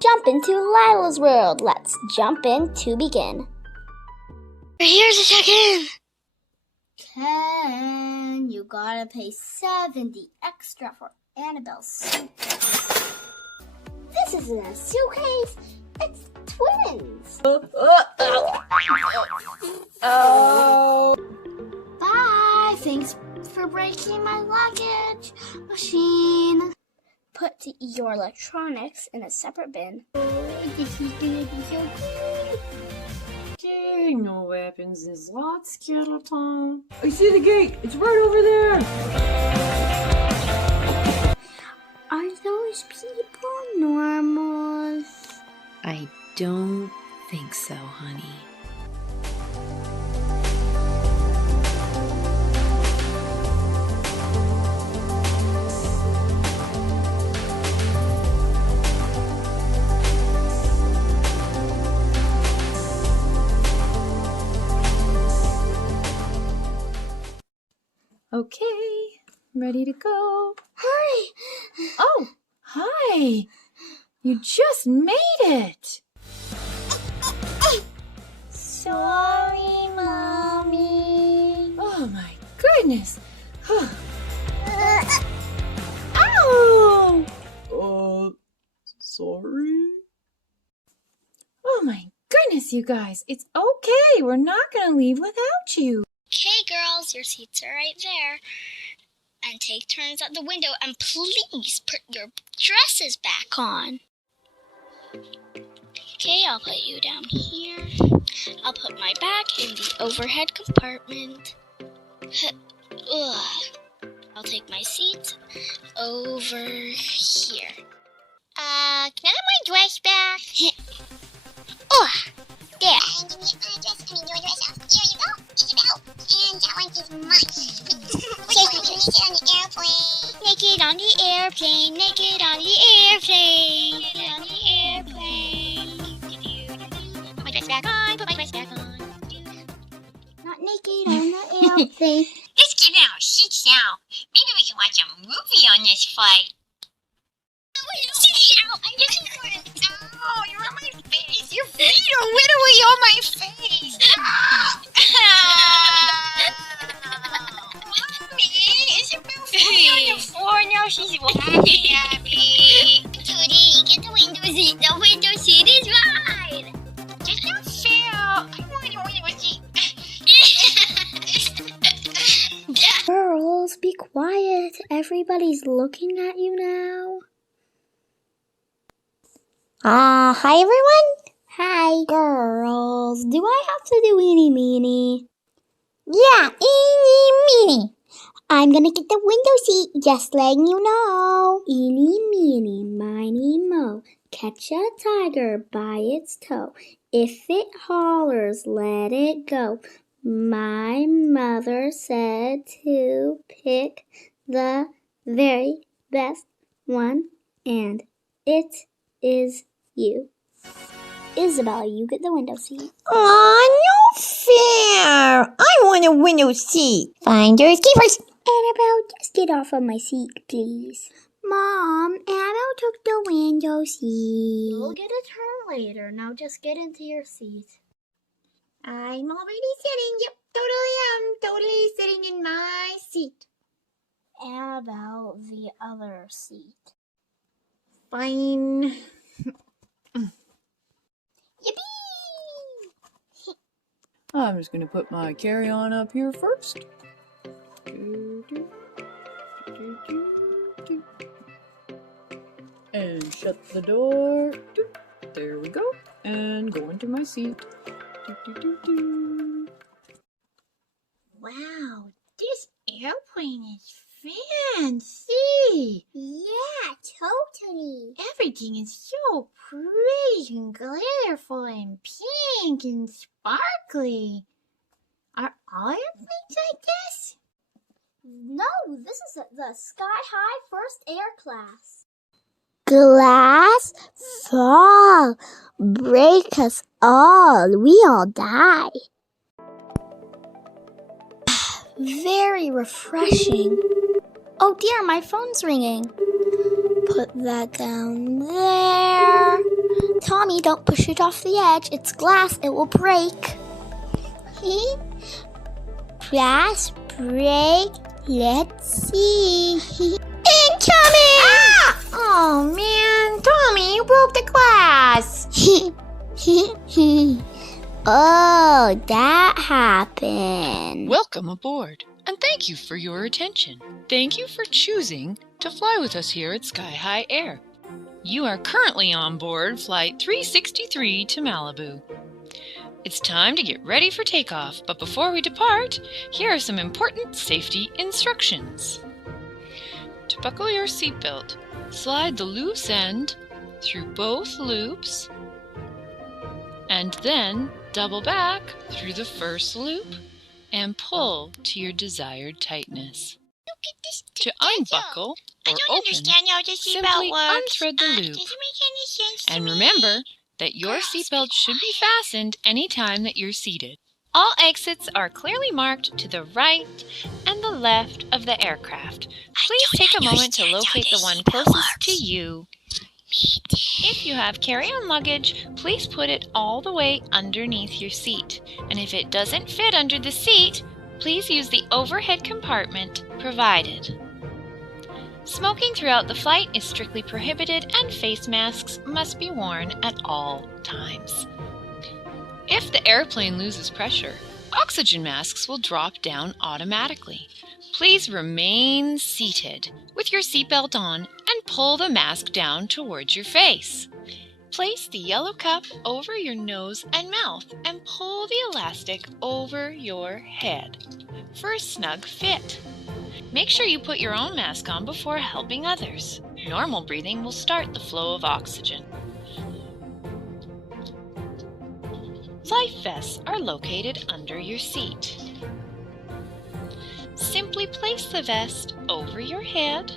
Jump into Lyla's world. Let's jump in to begin. Here's a check-in. Ken, you gotta pay $70 extra for Annabelle's suit. This isn't a suitcase, it's twins. Oh. Bye, thanks for breaking my luggage machine. Put your electronics in a separate bin. This is gonna be so cool. Okay, no weapons is lot, skeleton. I see the gate. It's right over there. Are those people normals? I don't think so, honey. Okay, ready to go. Hurry! Oh, hi. You just made it. Sorry, Mommy. Oh my goodness. Ow! Sorry. Oh my goodness, you guys. It's okay. We're not going to leave without you. Okay, girls, your seats are right there. And take turns at the window, and please put your dresses back on. Okay, I'll put you down here. I'll put my bag in the overhead compartment. I'll take my seat over here. Can I have my dress back? There. And give me your dress. Your dress. Here you go, Isabelle. And that one is mine. Okay, naked on the airplane. Naked on the airplane. Naked on the airplane. Naked on the airplane. Put my dress back on. Put my dress back on. Not naked on the airplane. Let's get in our seats now. Maybe we can watch a movie on this flight. Oh, you're on my face. Your feet are literally on my face. Mommy, Isabelle falling on the floor now. She's laughing at me. Tootie, get the window seat. The window seat is mine. Just don't fail. I want the window seat. Girls, be quiet. Everybody's looking at you now. Hi everyone. Hi. Girls, do I have to do eeny meeny? Yeah, eeny meeny. I'm gonna get the window seat, just letting you know. Eeny meeny, miny mo. Catch a tiger by its toe. If it hollers, let it go. My mother said to pick the very best one, and it is you. Isabelle, you get the window seat. Aw, no fair! I want a window seat. Finders keepers. Annabelle, just get off of my seat, please. Mom, Annabelle took the window seat. You'll get a turn later. Now just get into your seat. I'm already sitting. Yep, totally sitting in my seat. Annabelle, the other seat. Fine. Yippee! I'm just going to put my carry-on up here first. And shut the door. There we go. And go into my seat. Wow, this airplane is fancy. Yeah, totally. Everything is so pretty and glitterful and pink and sparkly. Are all airplanes like this? No, this is the Sky High First Air Class. Glass fall, break us all, we all die. Very refreshing. Oh dear, my phone's ringing. Put that down there. Tommy, don't push it off the edge. It's glass. It will break. Glass break. Let's see. Incoming! Ah! Oh man, Tommy, you broke the glass. Oh, that happened. Welcome aboard, and thank you for your attention. Thank you for choosing to fly with us here at Sky High Air. You are currently on board Flight 363 to Malibu. It's time to get ready for takeoff, but before we depart, here are some important safety instructions. To buckle your seatbelt, slide the loose end through both loops, and then double back through the first loop and pull to your desired tightness. To unbuckle or open, simply unthread the loop. And remember that your seatbelt should be fastened any time that you're seated. All exits are clearly marked to the right and the left of the aircraft. Please take a moment to locate the one closest to you. If you have carry-on luggage, please put it all the way underneath your seat. And if it doesn't fit under the seat, please use the overhead compartment provided. Smoking throughout the flight is strictly prohibited, and face masks must be worn at all times. If the airplane loses pressure, oxygen masks will drop down automatically. Please remain seated with your seatbelt on and pull the mask down towards your face. Place the yellow cup over your nose and mouth and pull the elastic over your head for a snug fit. Make sure you put your own mask on before helping others. Normal breathing will start the flow of oxygen. Life vests are located under your seat. Simply place the vest over your head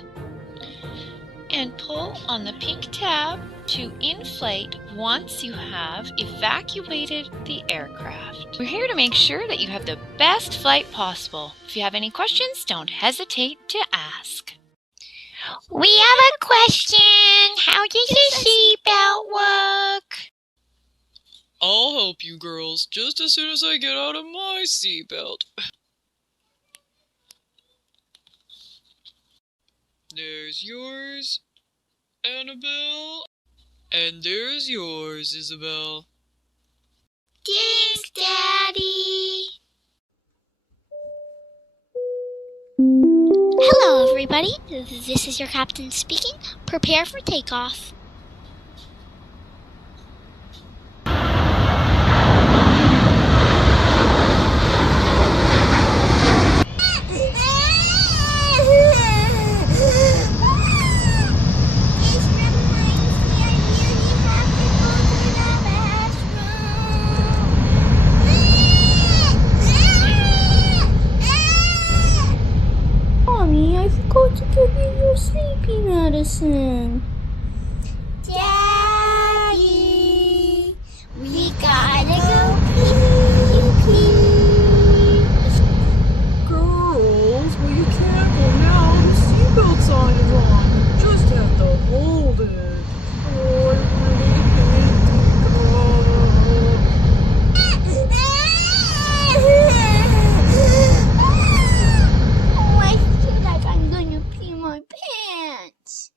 and pull on the pink tab to inflate once you have evacuated the aircraft. We're here to make sure that you have the best flight possible. If you have any questions, don't hesitate to ask. We have a question. How does the seatbelt work? I'll help you girls just as soon as I get out of my seatbelt. There's yours, Annabelle. And there's yours, Isabelle. Thanks, Daddy. Hello, everybody. This is your captain speaking. Prepare for takeoff. Mommy, I forgot to give you your sleepy medicine. Daddy, we gotta go pee. Girls, well, you can't go now. The seatbelt sign is on. You just have to hold it. Oh, I really hate to go. Oh, I feel like I'm gonna pee my pants.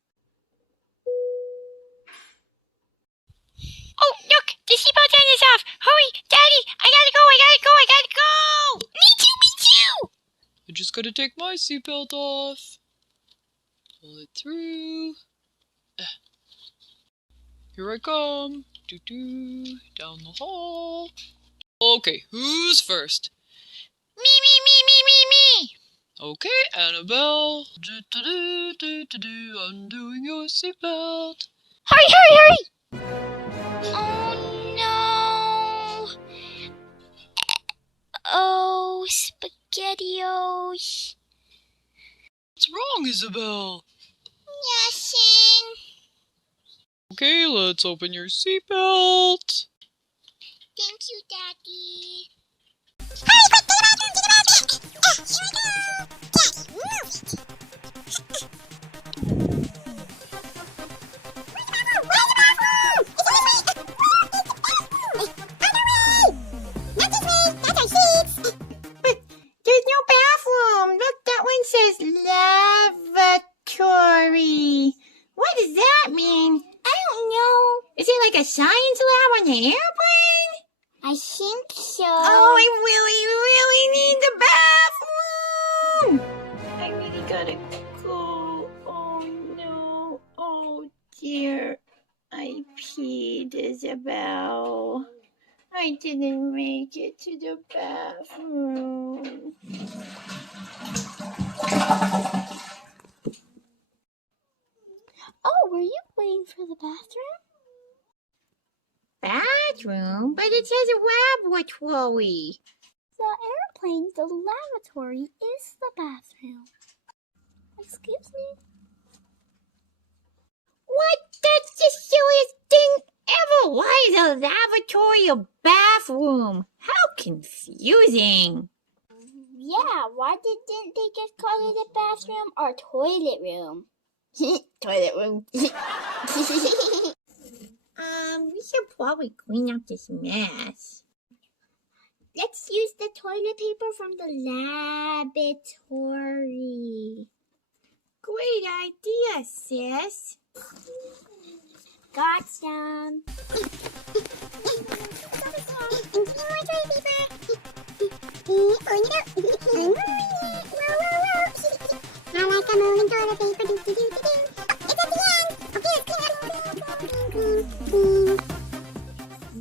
Oh, look, the seatbelt sign is off. Hurry, Daddy, I gotta go. Me too. I just gotta take my seatbelt off. Pull it through. Here I come. Doo-doo. Down the hall. Okay, who's first? Me. Okay, Annabelle. Do-do-do-do-do-do. Undoing your seatbelt. Hurry. Oh, no. Oh, SpaghettiOs. What's wrong, Isabelle? Nothing. Okay, let's open your seatbelt. Thank you, Daddy. a science lab on the airplane? I think so. Oh, I really, really need the bathroom! I really gotta go. Oh no. Oh dear. I peed, Isabelle. I didn't make it to the bathroom. Oh, were you waiting for the bathroom? Bathroom? But it says laboratory. The airplane, the lavatory, is the bathroom. Excuse me? What? That's the silliest thing ever! Why is a lavatory a bathroom? How confusing! Yeah, why didn't they just call it a bathroom or toilet room? Toilet room. We should probably clean up this mess. Let's use the toilet paper from the laboratory. Great idea, sis. Got some. I like a moving toilet paper. It's at the end. Okay, let's clean up.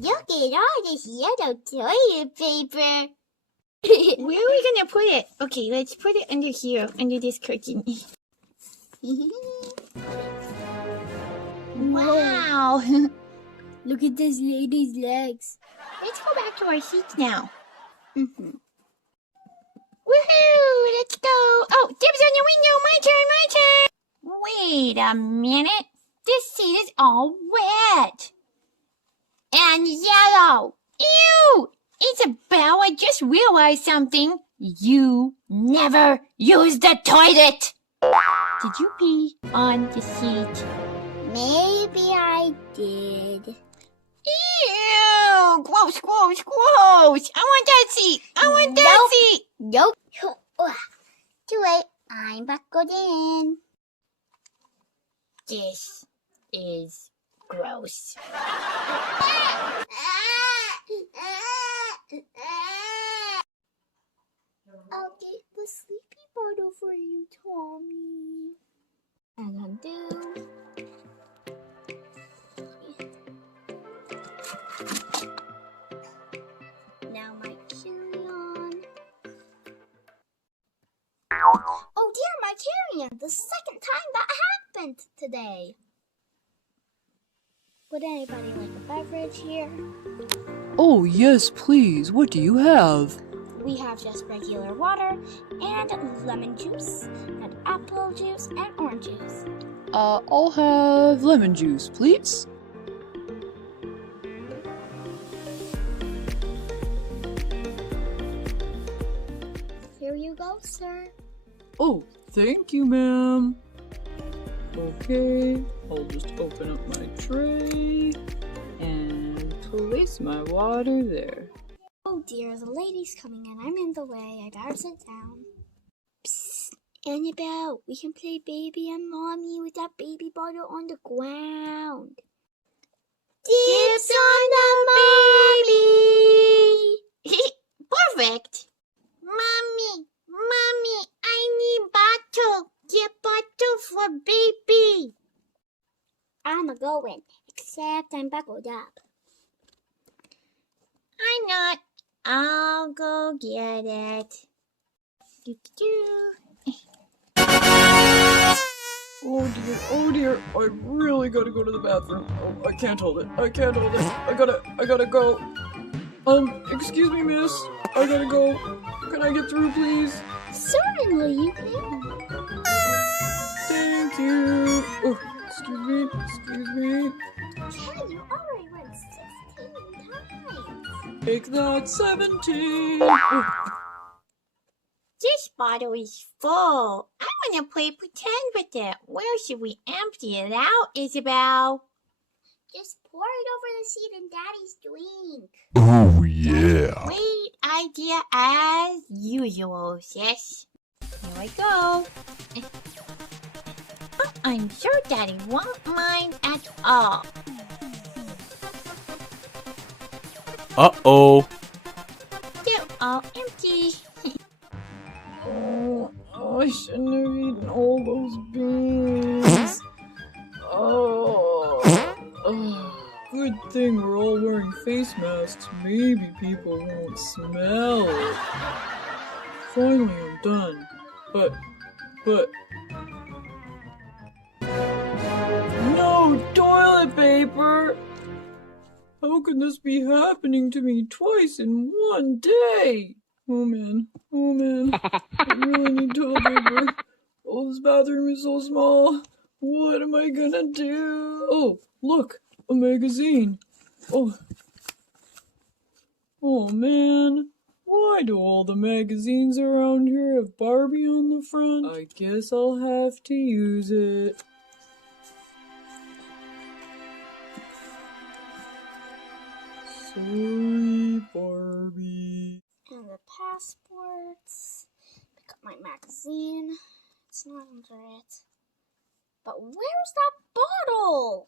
Look at all this yellow toilet paper. Where are we gonna put it? Okay, let's put it under here, under this curtain. Wow! Look at this lady's legs. Let's go back to our seats now. Mm-hmm. Woohoo! Let's go! Oh, dibs on the window! My turn! Wait a minute. This seat is all wet. And yellow. Ew! Isabelle, I just realized something. You never use the toilet! Did you pee on the seat? Maybe I did. Ew! Gross, gross, gross! I want that seat! I want that seat! Nope. Too late. I'm buckled in. This is gross. I'll get the sleepy bottle for you, Tommy. And undo. Now my carry-on. Oh dear, my carry-on! The second time that happened today. Would anybody like a beverage here? Oh, yes, please. What do you have? We have just regular water and lemon juice and apple juice and orange juice. I'll have lemon juice, please. Here you go, sir. Oh, thank you, ma'am. Okay, I'll just open up my tray and place my water there. Oh dear, the lady's coming in. I'm in the way. I gotta sit down. Psst, Annabelle, we can play baby and mommy with that baby bottle on the ground. Dibs on the baby! Perfect! Mommy, I need bottle. Get bottle for baby. I'm a-going, except I'm buckled up. I'm not. I'll go get it. Oh dear, I really gotta go to the bathroom. Oh, I can't hold it. I gotta go. Excuse me, miss. I gotta go. Can I get through, please? Certainly you can. Thank you. Oh, excuse me. Ken, you already went 16 times. Make that 17. Oh, This bottle is full. I want to play pretend with it. Where should we empty it out, Isabelle? Just pour it over the seat in Daddy's drink. Oh, yeah. Great idea as usual, sis. Here we go. I'm sure Daddy won't mind at all. Uh-oh. They're all empty. Oh, I shouldn't have eaten all those beans. Good thing we're all wearing face masks. Maybe people won't smell it. Finally, I'm done. But... No toilet paper! How can this be happening to me twice in one day? Oh man. I really need toilet paper. Oh, this bathroom is so small. What am I gonna do? Oh, look, a magazine. Oh man. Why do all the magazines around here have Barbie on the front? I guess I'll have to use it. Sorry, Barbie. And the passports. Pick up my magazine. It's not under it. But where's that bottle?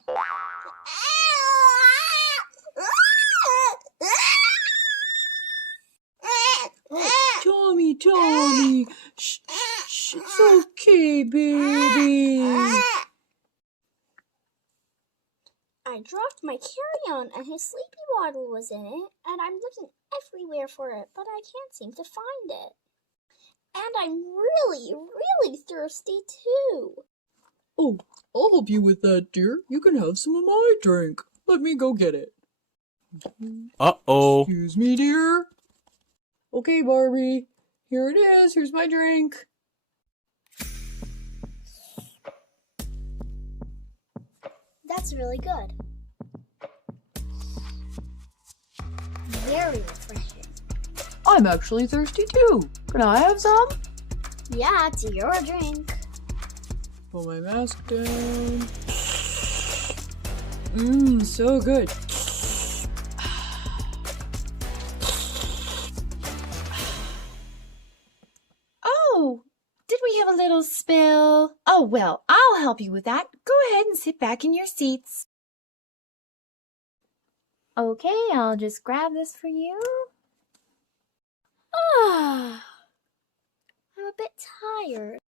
Tommy. Shh, it's okay, baby. I dropped my carry-on and his sleepy bottle was in it, and I'm looking everywhere for it, but I can't seem to find it. And I'm really, really thirsty too. Oh, I'll help you with that, dear. You can have some of my drink. Let me go get it. Uh-oh. Excuse me, dear. Okay, Barbie. Here it is. Here's my drink. That's really good. Very refreshing. I'm actually thirsty too. Can I have some? Yeah, it's your drink. Put my mask down. So good. Oh, did we have a little spill? Oh, well, I'll help you with that. Go ahead and sit back in your seats. Okay, I'll just grab this for you. I'm a bit tired.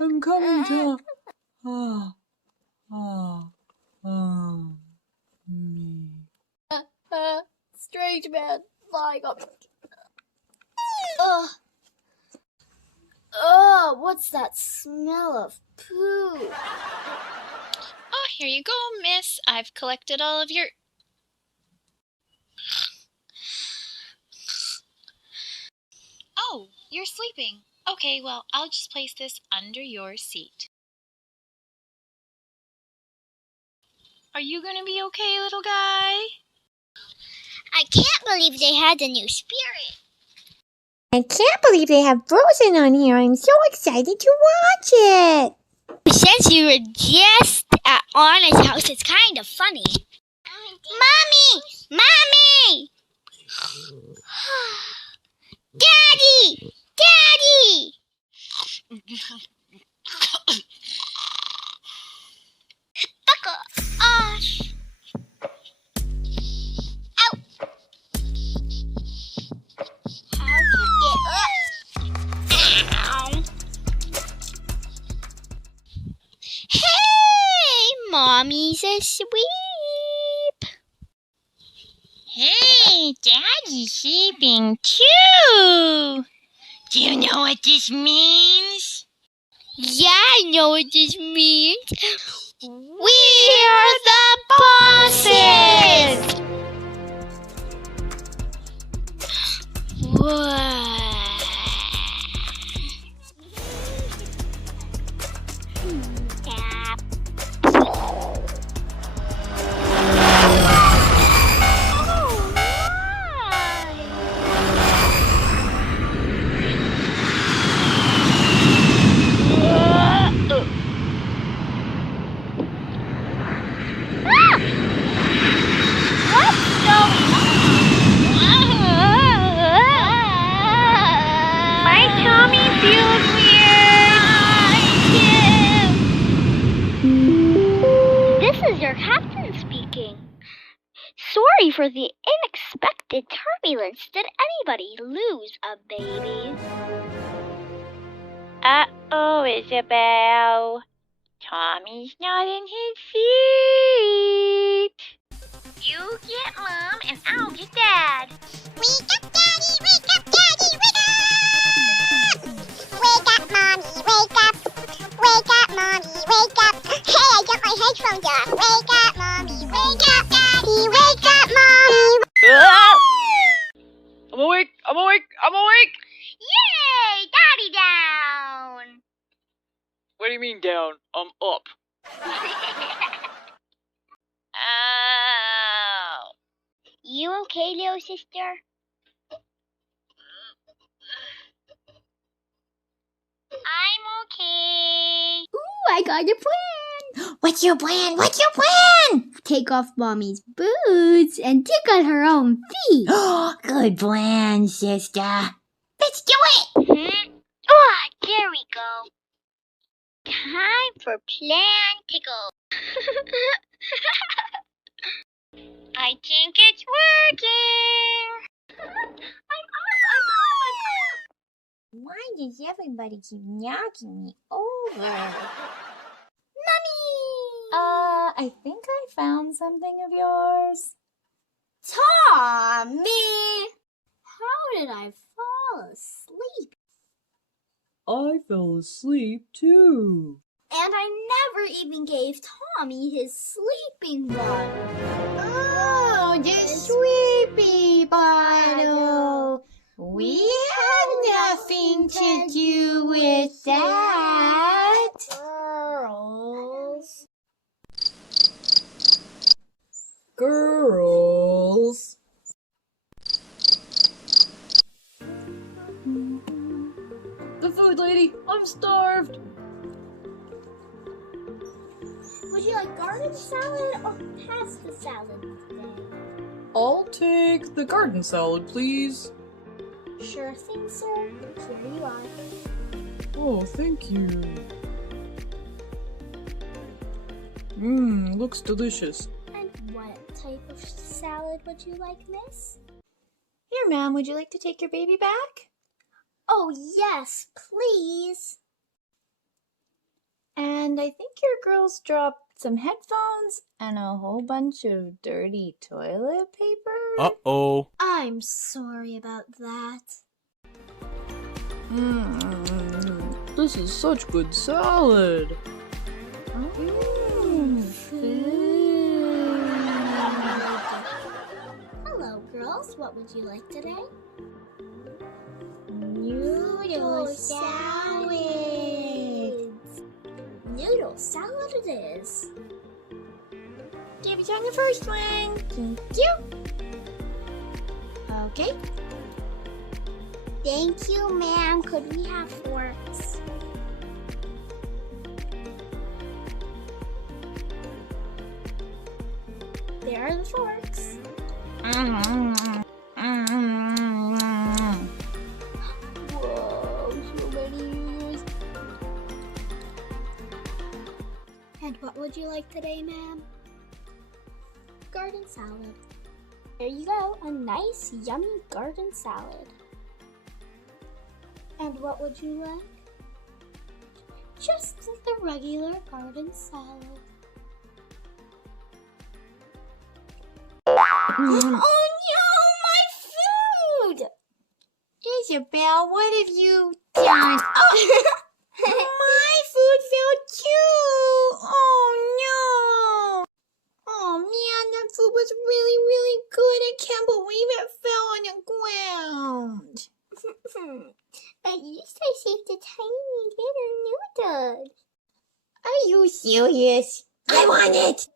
I'm coming, Tom. Me. Strange man flying up. What's that smell of poo? Oh, here you go, miss. I've collected all of your... Oh, you're sleeping. Okay, well, I'll just place this under your seat. Are you gonna be okay, little guy? I can't believe they had the new Spirit. I can't believe they have Frozen on here. I'm so excited to watch it. Since you were just at Anna's house, it's kind of funny. Mommy! Daddy! Buckle! Osh! Ow! How'd you get up? Ow! Hey! Mommy's asleep! Hey! Daddy's sleeping too! Do you know what this means? Yeah, I know what this means. We're the bosses! What? What's going on? For the unexpected turbulence, did anybody lose a baby? Uh-oh, Isabelle. Tommy's not in his seat. You get Mom and I'll get Dad. Wake up, Daddy! Wake up, Daddy! Wake up! Wake up, Mommy! Wake up! Wake up, Mommy! Wake up! Hey, I got my headphones off! Wake up, Mommy! Wake up, Daddy! Wake up, Mommy! I'm awake! I'm awake! I'm awake! Yay! Daddy down! What do you mean down? I'm up. Oh. You okay, little sister? I'm okay. Ooh, I got a plan. What's your plan? What's your plan? Take off Mommy's boots and tickle her own feet. Good plan, sister. Let's do it. Oh, there we go. Time for plan tickle. I think it's working. Why does everybody keep knocking me over? I think I found something of yours. Tommy! How did I fall asleep? I fell asleep too. And I never even gave Tommy his sleeping bottle. Oh, the sweepy bottle. We had nothing to do with that. Girls. Girls. The food lady, I'm starved. Would you like garden salad or pasta salad today? I'll take the garden salad, please. Sure thing, sir. Here you are. Oh, thank you. Looks delicious. And what type of salad would you like, miss? Here, ma'am, would you like to take your baby back? Oh, yes, please. And I think your girls dropped some headphones and a whole bunch of dirty toilet paper. Uh-oh. I'm sorry about that. This is such good salad. Hello, girls. What would you like today? Noodle salad. Noodle salad it is. Give it on the first one. Thank you. Okay. Thank you, ma'am. Could we have forks? There are the forks. Whoa, so many noodles. And what would you like today, ma'am? Garden salad. There you go, a nice, yummy garden salad. And what would you like? Just the regular garden salad. Oh no, my food! Isabelle, what have you done? Oh, my food fell too. Oh no. Oh man, that food was really, really good. I can't believe it fell on the ground. At least I saved a tiny little noodle. Are you serious? I want it.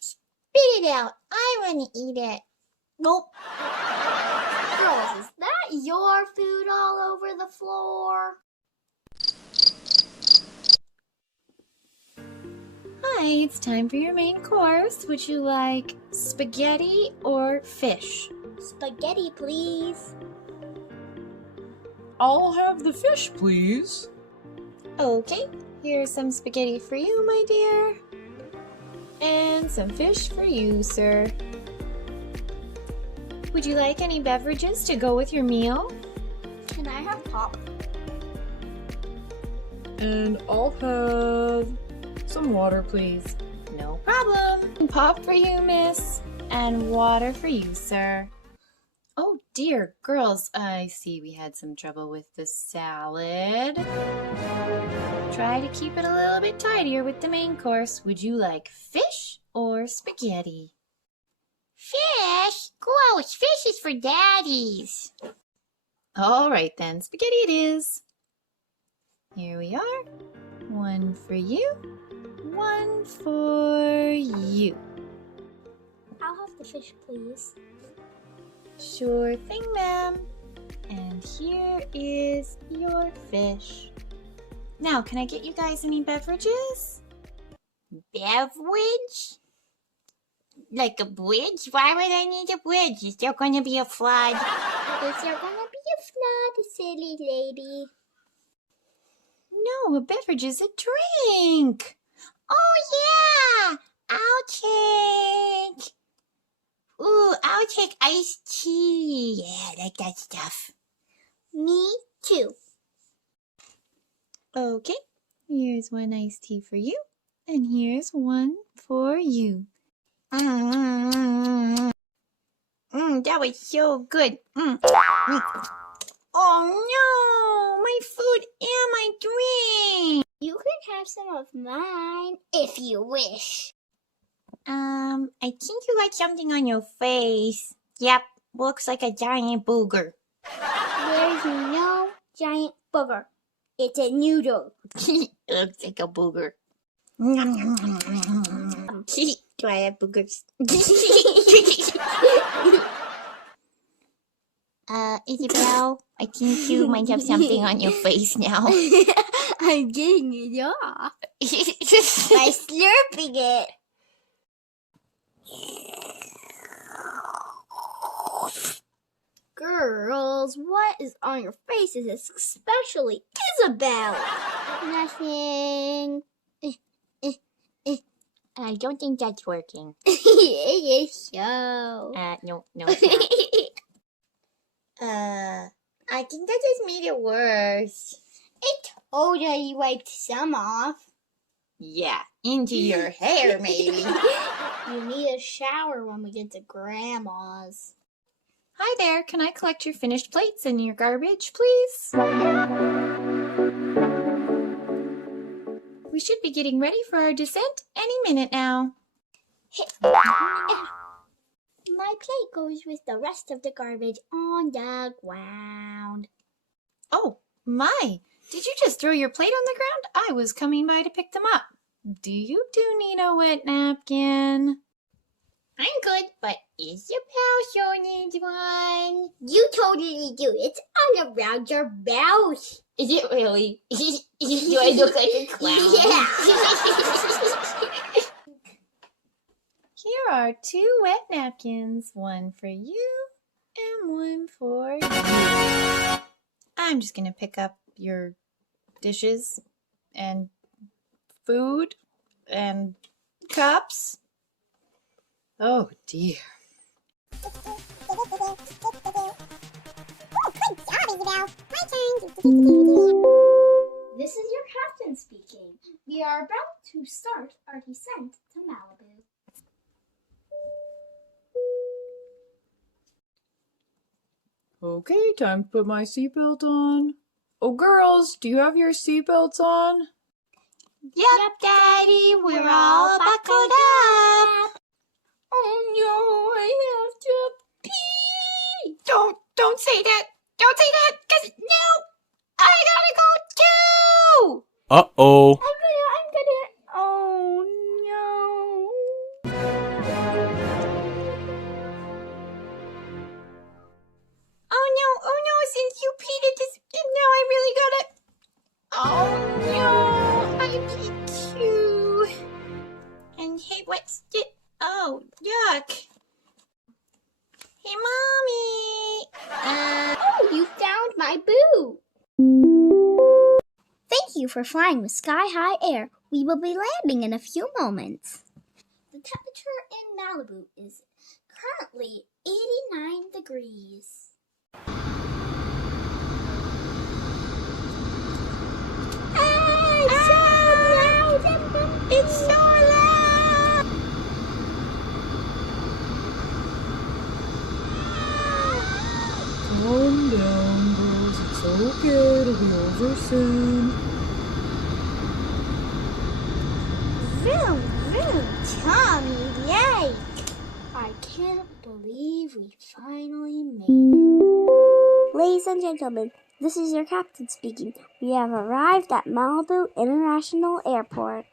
Spit it out. I want to eat it. Nope. Girls, is that your food all over the floor? Hi, it's time for your main course. Would you like spaghetti or fish? Spaghetti, please. I'll have the fish, please. Okay, here's some spaghetti for you, my dear. And some fish for you, sir. Would you like any beverages to go with your meal? Can I have pop? And I'll have some water, please. No problem. Pop for you, miss. And water for you, sir. Oh dear, girls, I see we had some trouble with the salad. Try to keep it a little bit tidier with the main course. Would you like fish or spaghetti? Fish? Gross. Fish is for daddies. All right then, spaghetti it is. Here we are. One for you, one for you. I'll have the fish, please. Sure thing, ma'am. And here is your fish. Now, can I get you guys any beverages? Beverage? Like a bridge? Why would I need a bridge? Is there going to be a flood? Is there gonna be a flood, silly lady? No, a beverage is a drink. Oh, yeah! I'll take... Ooh, I'll take iced tea. Yeah, I like that stuff. Me too. Okay, here's one iced tea for you, and here's one for you. That was so good. Oh no, my food and my drink. You can have some of mine if you wish. I think you got something on your face. Yep, looks like a giant booger. There's no giant booger. It's a noodle. Looks like a booger. Do I have boogers? Isabelle, I think you might have something on your face now. I'm getting it off by slurping it. Girls, what is on your faces, especially Isabelle? Nothing. I don't think that's working. It is so. No, it's not. I think that just made it worse. It totally wiped some off. Yeah, into your hair, maybe. You need a shower when we get to Grandma's. Hi there, can I collect your finished plates and your garbage, please? We should be getting ready for our descent any minute now. My plate goes with the rest of the garbage on the ground. Oh, my! Did you just throw your plate on the ground? I was coming by to pick them up. Do you need a wet napkin? I'm good, but Isabelle sure needs one. You totally do. It's on around your mouth. Is it really? Do I look like a clown? Yeah. Here are 2 wet napkins, one for you and one for you. I'm just gonna pick up your dishes and food and cups. Oh dear. Good job, Isabelle. My turn. This is your captain speaking. We are about to start our descent to Malibu. Okay, time to put my seatbelt on. Oh, girls, do you have your seatbelts on? Yep, Daddy, we're all buckled up. Oh no, I have to pee. Don't say that. Don't say that, 'cause no, I gotta go too. Uh-oh. I'm gonna, oh no. Oh no, since you peed it just, now I really gotta, oh no, I peed too. And hey, what's it? Oh, yuck. Hey, Mommy. Oh, you found my boo. Thank you for flying with Sky High Air. We will be landing in a few moments. The temperature in Malibu is currently 89 degrees. It's so loud! It's so loud! Calm down, girls. It's okay. It'll be over soon. Vroom, vroom, Tommy Lake! I can't believe we finally made it. Ladies and gentlemen, this is your captain speaking. We have arrived at Malibu International Airport.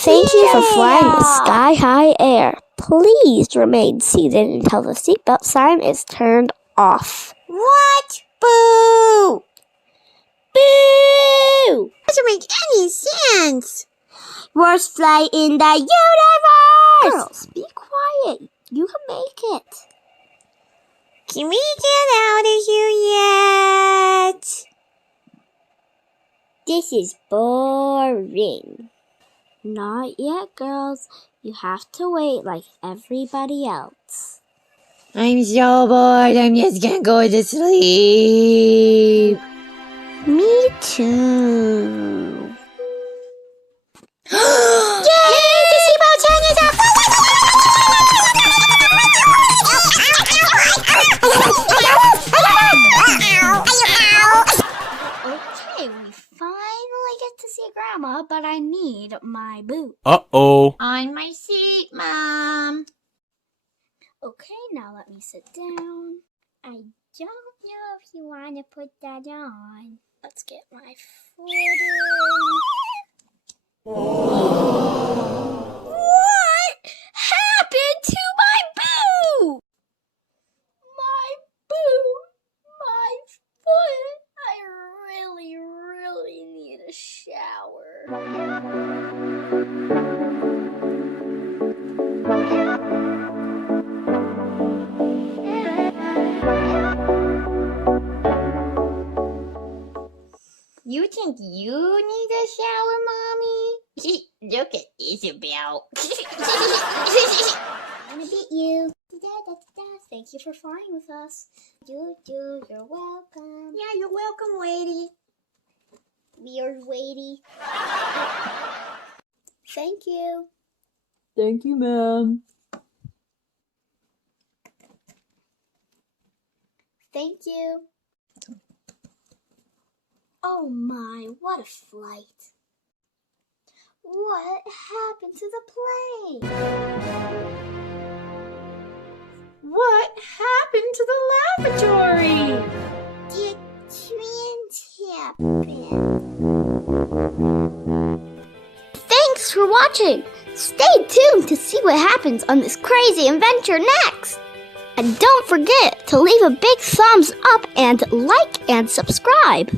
Thank you for flying with Sky High Air. Please remain seated until the seatbelt sign is turned off. What? Boo! Boo! Doesn't make any sense. Worst flight in the universe! Girls, be quiet. You can make it. Can we get out of here yet? This is boring. Not yet, girls. You have to wait like everybody else. I'm so bored. I'm just gonna go to sleep. Me too. Yay! The seatbelt sign is up! Okay, we finally get to see Grandma, but I need my boot. Uh-oh. On my seat, Mom. Okay, now let me sit down. I don't know if you want to put that on. Let's get my foot in. What happened to my boot? My boot, my foot. I really need a shower. You think you need a shower, Mommy? Look at Isabelle. I'm gonna beat you. Thank you for flying with us. You're welcome. Yeah, you're welcome, lady. Weird weighty. Thank you. Thank you, ma'am. Thank you. Oh my, what a flight. What happened to the plane? What happened to the lavatory? Did twins happen? Thanks for watching. Stay tuned to see what happens on this crazy adventure next. And don't forget to leave a big thumbs up and like and subscribe.